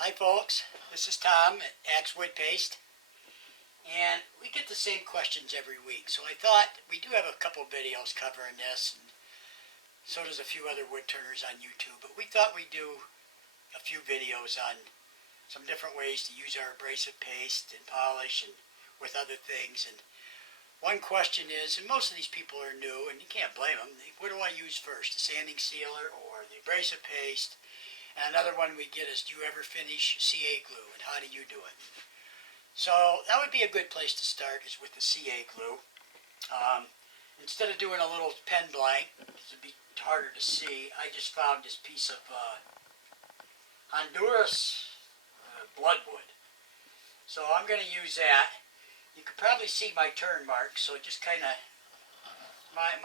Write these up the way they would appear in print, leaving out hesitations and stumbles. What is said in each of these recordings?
Hi folks, this is Tom at ACKS Wood Paste, and we get the same questions every week, so I thought we do have a couple videos covering this, and so does a few other wood turners on YouTube, but we thought we'd do a few videos on some different ways to use our abrasive paste and polish and with other things. And one question is, and most of these people are new, and you can't blame them, what do I use first, the sanding sealer or the abrasive paste? And another one we get is, do you ever finish CA glue, and how do you do it? So that would be a good place to start, is with the CA glue. Instead of doing a little pen blank, this would be harder to see, I just found this piece of Honduras bloodwood. So I'm going to use that. You could probably see my turn marks, so just kind of,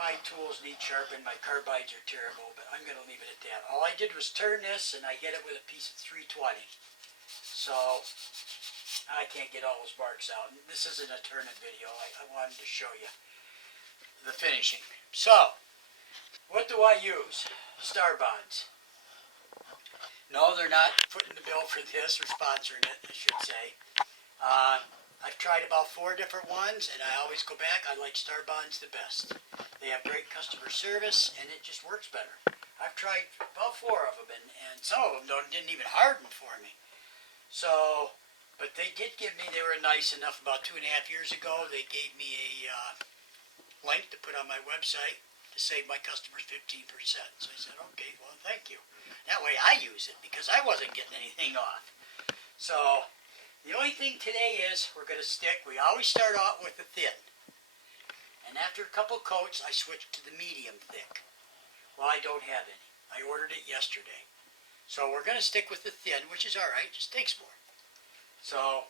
my tools need sharpened, my carbides are terrible, but I'm going to leave it at that. All I did was turn this, and I hit it with a piece of 320. So I can't get all those marks out. This isn't a turning video. I wanted to show you the finishing. So, what do I use? Starbonds. No, they're not footing the bill for this, or sponsoring it, I should say. I've tried about 4 different ones, and I always go back. I like Starbonds the best. They have great customer service, and it just works better. I've tried about 4 of them, and some of them didn't even harden for me. So, but they did give me, they were nice enough about 2.5 years ago, they gave me a link to put on my website to save my customers 15%. So I said, okay, well, thank you. That way I use it, because I wasn't getting anything off. So, the only thing today is we're going to stick, we always start out with the thin. And after a couple coats, I switch to the medium thick. Well, I don't have any. I ordered it yesterday. So we're going to stick with the thin, which is alright, just takes more. So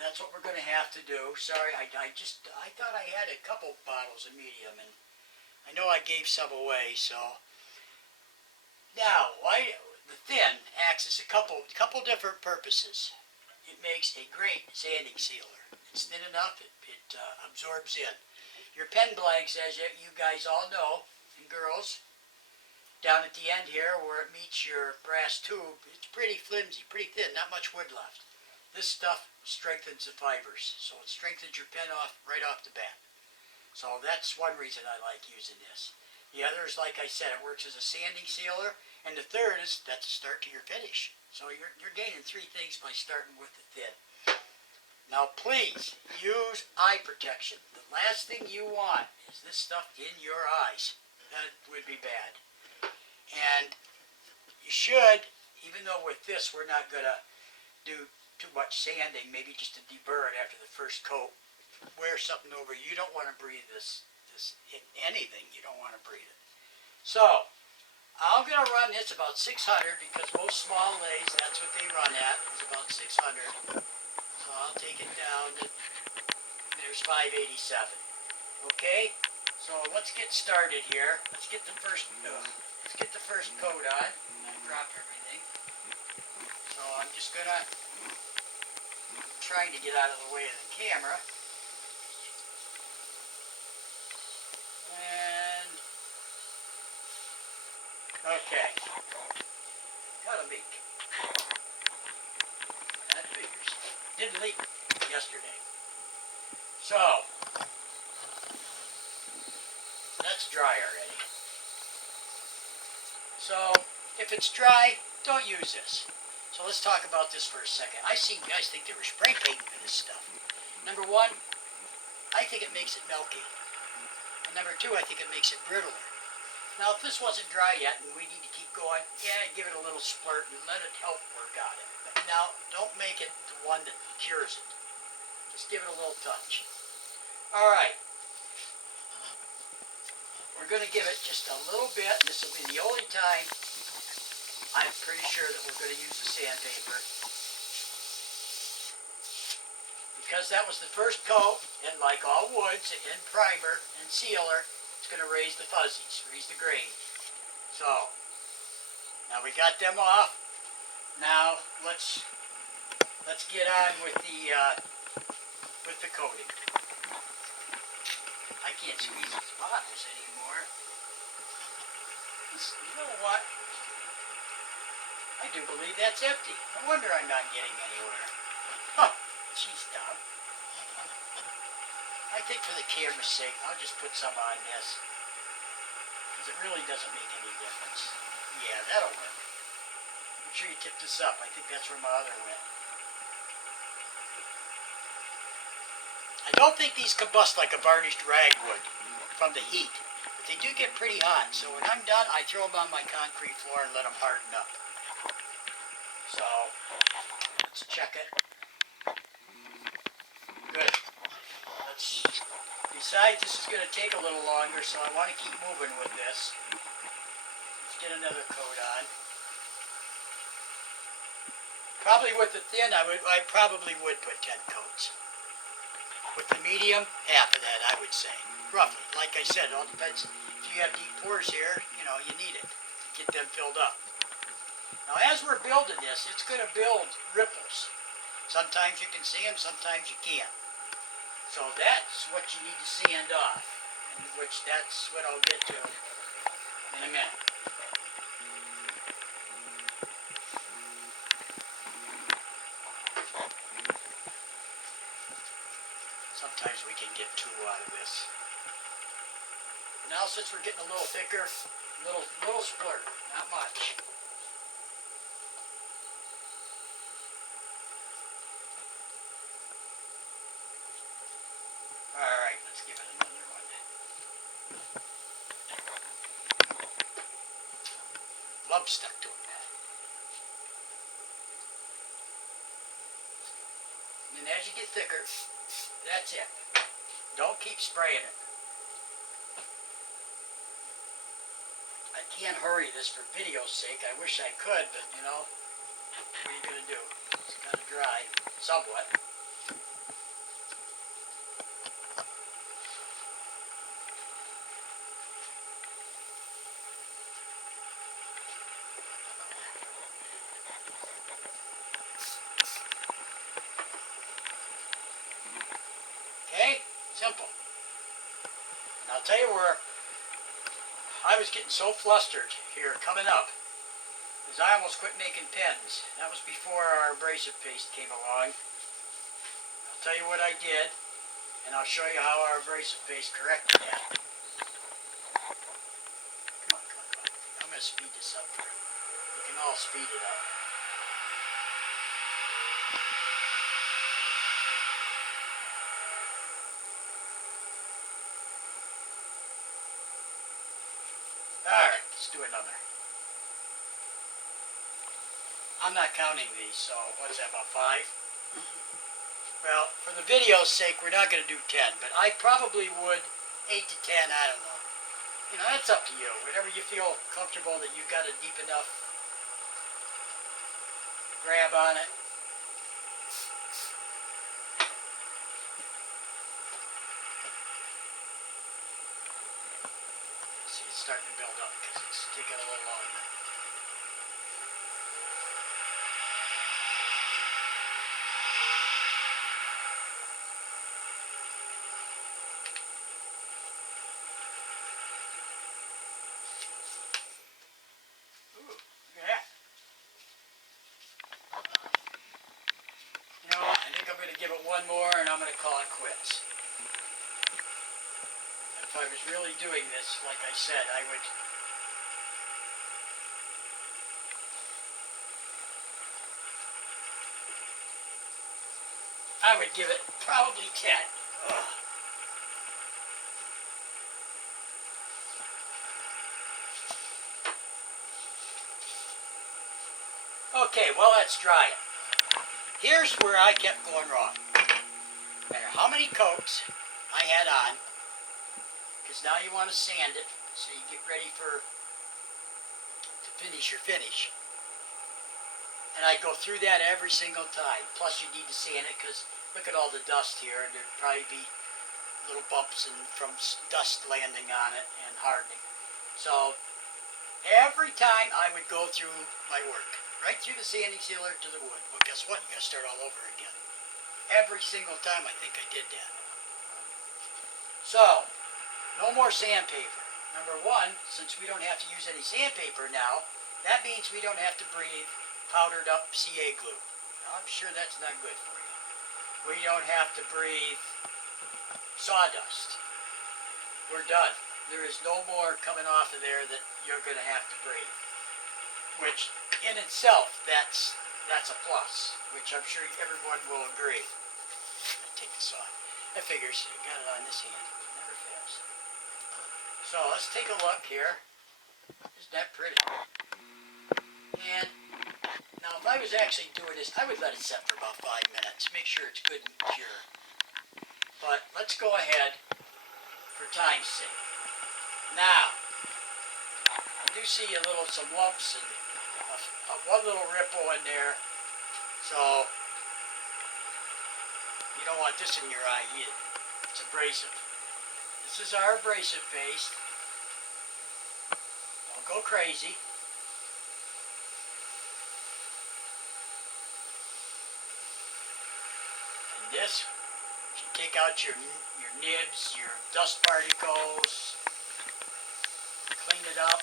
that's what we're going to have to do. Sorry, I thought I had a couple bottles of medium, and I know I gave some away, so. Now, the thin acts as a couple different purposes. It makes a great sanding sealer. It's thin enough, it absorbs in. Your pen blanks, as you guys all know, and girls, down at the end here where it meets your brass tube, it's pretty flimsy, pretty thin, not much wood left. This stuff strengthens the fibers, so it strengthens your pen right off the bat. So that's one reason I like using this. The other is, like I said, it works as a sanding sealer, and the third is that's a start to your finish. So you're gaining 3 things by starting with the thin. Now please, use eye protection. The last thing you want is this stuff in your eyes. That would be bad. And you should, even though with this we're not going to do too much sanding, maybe just to deburr it after the first coat, wear something over. You don't want to breathe this in anything. You don't want to breathe it. So, I'm going to run this about 600, because most small lathes, that's what they run at, is about 600. So I'll take it down to, there's 587. Okay? So let's get started here. Let's get the first coat on. I dropped everything. So I'm just going to, trying to get out of the way of the camera. And, okay. Got a leak. That figures. Didn't leak yesterday. So, that's dry already. So, if it's dry, don't use this. So let's talk about this for a second. I see guys think they were spray painting for this stuff. Number 1, I think it makes it milky. And number 2, I think it makes it brittler. Now, if this wasn't dry yet and we need to keep going, yeah, give it a little splurt and let it help work on it. But now, don't make it the one that cures it. Just give it a little touch. Alright. We're going to give it just a little bit. This will be the only time I'm pretty sure that we're going to use the sandpaper. Because that was the first coat, and like all woods, and primer and sealer, it's going to raise the fuzzies, raise the grain. So, now we got them off. Now let's get on with the coating. I can't squeeze these bottles anymore. You know what? I do believe that's empty. No wonder I'm not getting anywhere. Huh. Jeez, Tom. I think for the camera's sake, I'll just put some on this. Because it really doesn't make any difference. Yeah, that'll work. Make sure you tip this up. I think that's where my other went. I don't think these combust like a varnished rag would from the heat. But they do get pretty hot. So when I'm done, I throw them on my concrete floor and let them harden up. So, let's check it. Good. Besides, this is going to take a little longer, so I want to keep moving with this. Let's get another coat on. Probably with the thin, I probably would put 10 coats. With the medium, half of that, I would say. Roughly. Like I said, it all depends. If you have deep pores here, you need it to get them filled up. Now, as we're building this, it's going to build ripples. Sometimes you can see them, sometimes you can't. So that's what you need to sand off, and that's what I'll get to in a minute. Sometimes we can get 2 out of this. Now since we're getting a little thicker, little splurt, not much. Alright, let's give it another one. Glove stuck to it. And as you get thicker, that's it. Don't keep spraying it. I can't hurry this for video's sake. I wish I could, but what are you going to do? It's kind of dry, somewhat. Okay, simple. And I'll tell you where I was getting so flustered here coming up, is I almost quit making pens. That was before our abrasive paste came along. I'll tell you what I did, and I'll show you how our abrasive paste corrected that. Come on. I'm going to speed this up for you. You can all speed it up. Alright, let's do another. I'm not counting these, so what's that, about 5? Well, for the video's sake, we're not going to do 10, but I probably would 8 to 10, I don't know. That's up to you. Whenever you feel comfortable that you've got a deep enough grab on it. See, it's starting to build up because it's taking a little longer. Give it one more and I'm going to call it quits. If I was really doing this, like I said, I would give it probably 10. Ugh. Okay, well, let's try it. Here's where I kept going wrong. No matter how many coats I had on, because now you want to sand it so you get ready to finish your finish. And I go through that every single time. Plus you need to sand it because look at all the dust here, and there'd probably be little bumps from dust landing on it and hardening. So every time I would go through my work, right through the sanding sealer to the wood. Well, guess what? You got to start all over again. Every single time I think I did that. So, no more sandpaper. Number one, since we don't have to use any sandpaper now, that means we don't have to breathe powdered up CA glue. Now, I'm sure that's not good for you. We don't have to breathe sawdust. We're done. There is no more coming off of there that you're going to have to breathe. Which, in itself, that's a plus, which I'm sure everyone will agree. Take this off. That figures. You got it on this hand. Never fails. So let's take a look here. Isn't that pretty? And now, if I was actually doing this, I would let it set for about 5 minutes. Make sure it's good and pure. But let's go ahead for time's sake. Now, I do see some lumps and one little ripple in there. So you don't want this in your eye either. It's abrasive. This is our abrasive paste. Don't go crazy. And this should take out your nibs, your dust particles, clean it up.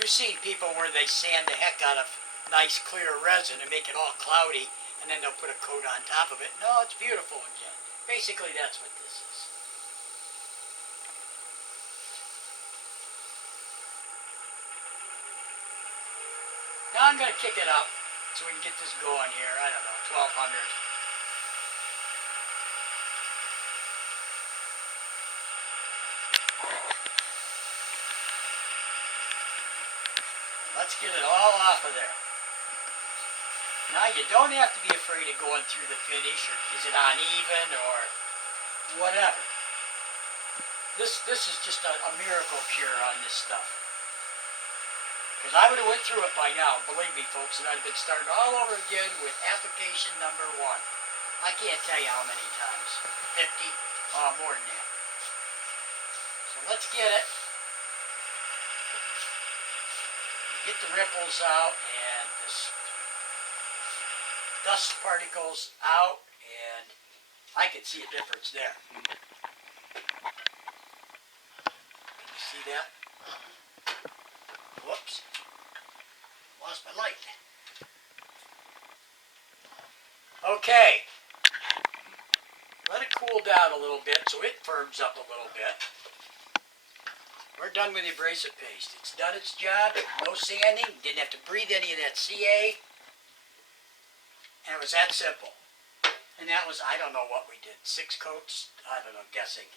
You've seen people where they sand the heck out of nice clear resin and make it all cloudy, and then they'll put a coat on top of it. No, it's beautiful again. Basically, that's what this is. Now I'm going to kick it up so we can get this going here. I don't know, 1200. Let's get it all off of there. Now you don't have to be afraid of going through the finish, or is it uneven, or whatever. This is just a miracle cure on this stuff. Because I would have went through it by now, believe me folks, and I'd have been starting all over again with application number 1. I can't tell you how many times. 50, more than that. So let's get it. Get the ripples out and this dust particles out, and I can see a difference there. Can you see that? Whoops. Lost my light. Okay. Let it cool down a little bit so it firms up a little bit. We're done with the abrasive paste. It's done its job. No sanding. Didn't have to breathe any of that CA. And it was that simple. And that was, I don't know what we did. 6 coats? I don't know, guessing.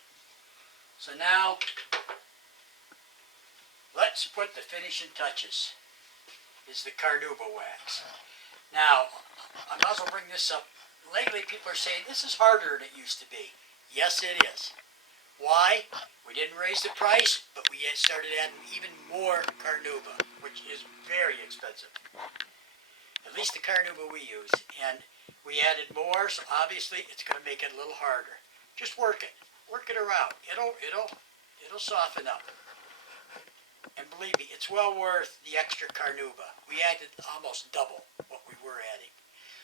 So now, let's put the finishing touches. Is the carnauba wax. Now, I might as well bring this up. Lately people are saying this is harder than it used to be. Yes, it is. Why? We didn't raise the price, but we started adding even more carnauba, which is very expensive. At least the carnauba we use. And we added more, so obviously it's going to make it a little harder. Just work it. Work it around. It'll soften up. And believe me, it's well worth the extra carnauba. We added almost double what we were adding.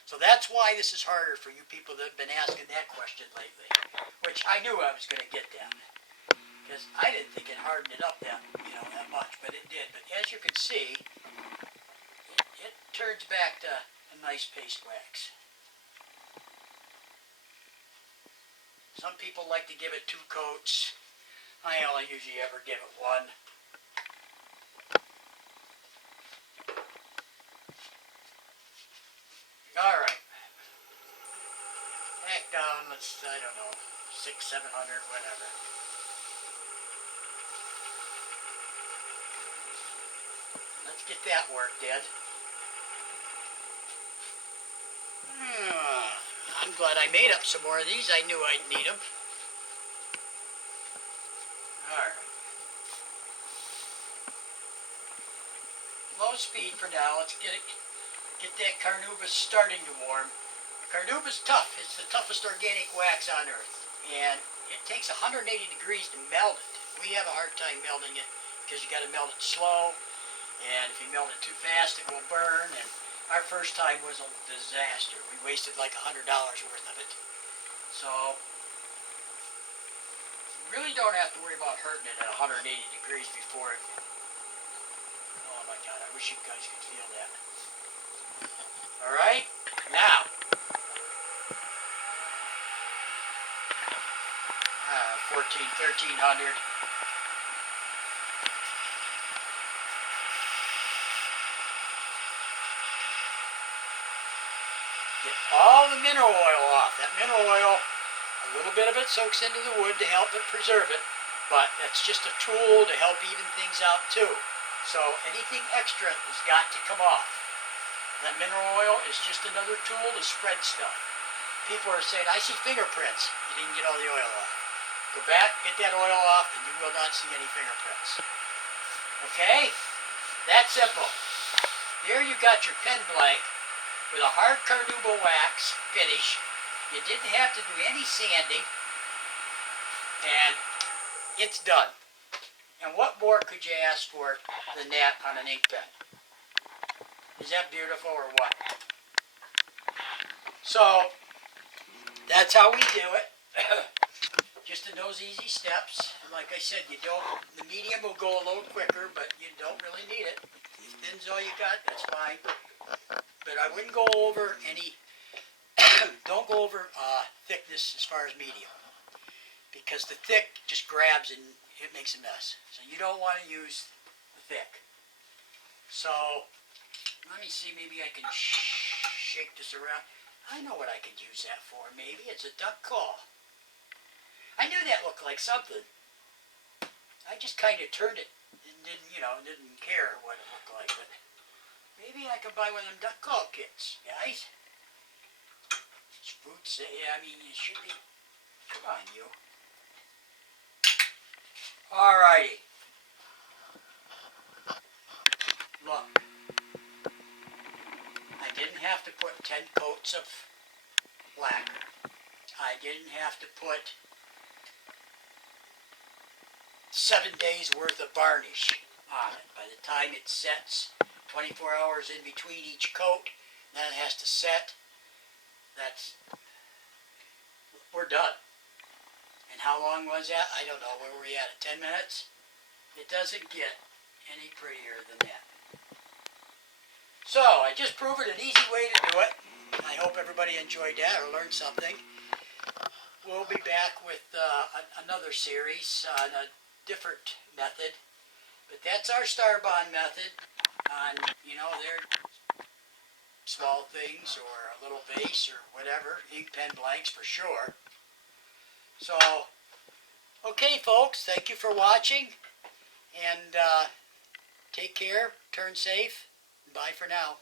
So that's why this is harder for you people that have been asking that question lately. Which I knew I was going to get that. Because I didn't think it hardened it up that much, but it did. But as you can see, it turns back to a nice paste wax. Some people like to give it 2 coats. I only usually ever give it 1. Alright. Back down, I don't know, 600, 700, whatever. Let's get that worked in. I'm glad I made up some more of these. I knew I'd need them. Alright. Low speed for now. Let's get that carnauba starting to warm. Carnauba's tough. It's the toughest organic wax on earth. And it takes 180 degrees to melt it. We have a hard time melting it because you got to melt it slow. And if you melt it too fast, it will burn. And our first time was a disaster. We wasted like $100 worth of it. So, you really don't have to worry about hurting it at 180 degrees before it. Oh my God, I wish you guys could feel that. All right, now 1300. Get all the mineral oil off. That mineral oil, a little bit of it soaks into the wood to help it preserve it, but it's just a tool to help even things out too. So anything extra has got to come off. That mineral oil is just another tool to spread stuff. People are saying, I see fingerprints. You didn't get all the oil off. Go back, get that oil off, and you will not see any fingerprints. Okay? That's simple. Here you got your pen blank with a hard carnauba wax finish. You didn't have to do any sanding. And it's done. And what more could you ask for than that on an ink pen? Is that beautiful or what? So, that's how we do it. Just in those easy steps. And like I said, the medium will go a little quicker, but you don't really need it. If thin's all you got, that's fine. But I wouldn't go over any, don't go over thickness as far as medium. Because the thick just grabs and it makes a mess. So you don't want to use the thick. So, let me see, maybe I can shake this around. I know what I could use that for. Maybe it's a duck call. I knew that looked like something. I just kind of turned it and didn't care what it looked like. But maybe I could buy one of them duck call kits, guys. It's food I mean, you should be. Come on, you. Alrighty. Look. I didn't have to put 10 coats of lacquer. I didn't have to put 7 days worth of varnish on it. By the time it sets, 24 hours in between each coat, then it has to set. We're done. And how long was that? I don't know. Where were we at? 10 minutes? It doesn't get any prettier than that. So, I just proved it an easy way to do it. I hope everybody enjoyed that or learned something. We'll be back with another series on a different method. But that's our Starbond method on, their small things or a little vase or whatever. Ink pen blanks for sure. So, okay folks, thank you for watching. And take care, turn safe. Bye for now.